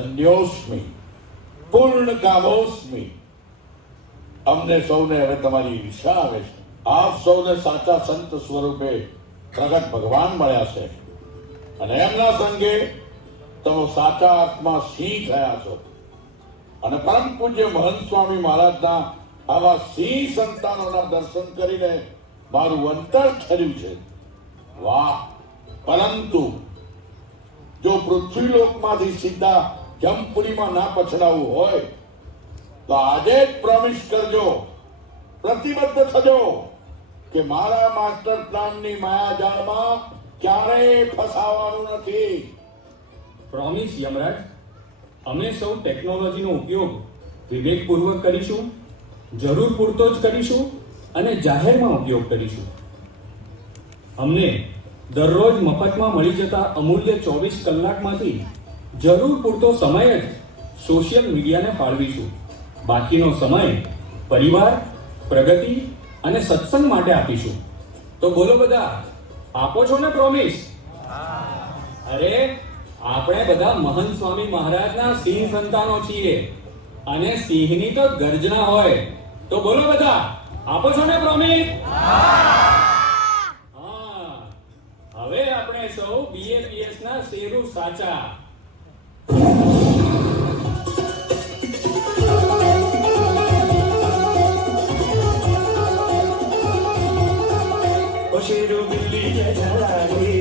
ધન્યોસ્મિ પૂર્ણ કામોસ્મિ. અમને સૌને હવે તમારી ઈચ્છા આવે છે. આપ સૌને સાચા સંત સ્વરૂપે પ્રગટ ભગવાન મળ્યા છે અને એમના સંગે તમે સાચા આત્મા સિંહ થયા છો અને પરમ પૂજ્ય મહંત સ્વામી મહારાજના આવા સિંહ સંતાનોના દર્શન કરીને મારું અંતર ઠર્યું છે. વાહ! પરંતુ જો પૃથ્વીલોકમાંથી સીધા જમપુરીમાં ના પછડાવવું હોય તો આજે જ પ્રોમિસ કરજો, પ્રતિબદ્ધ થજો કે મારા માસ્ટર પ્લાનની માયાજાળમાં ક્યારેય ફસાવાનું નથી. પ્રોમિસ યમરાજ. અમે સૌ ટેકનોલોજીનો ઉપયોગ વિવેકપૂર્વક કરીશું, જરૂર પૂરતો જ કરીશું અને જાહેરમાં ઉપયોગ કરીશું. અમને દરરોજ મફતમાં મળી જતા અમૂલ્ય 24 કલાકમાંથી જરૂર પૂરતો સમય જ સોશિયલ મીડિયાને ફાળવીશું. બાકીનો સમય પરિવાર, પ્રગતિ અને સત્સંગ માટે આપીશું. તો બોલો બધા, આપો છો ને પ્રોમિસ? અરે, આપણે બધા મહંત સ્વામી મહારાજના સિંહ સંતાનો છીએ અને સિંહની તો ગર્જના હોય. તો બોલો બધા, આપો છો ને પ્રોમિસ? હવે આપણે સૌ BAPS ના શેરુ સાચા. શેરુ બિલ્લી જલાલી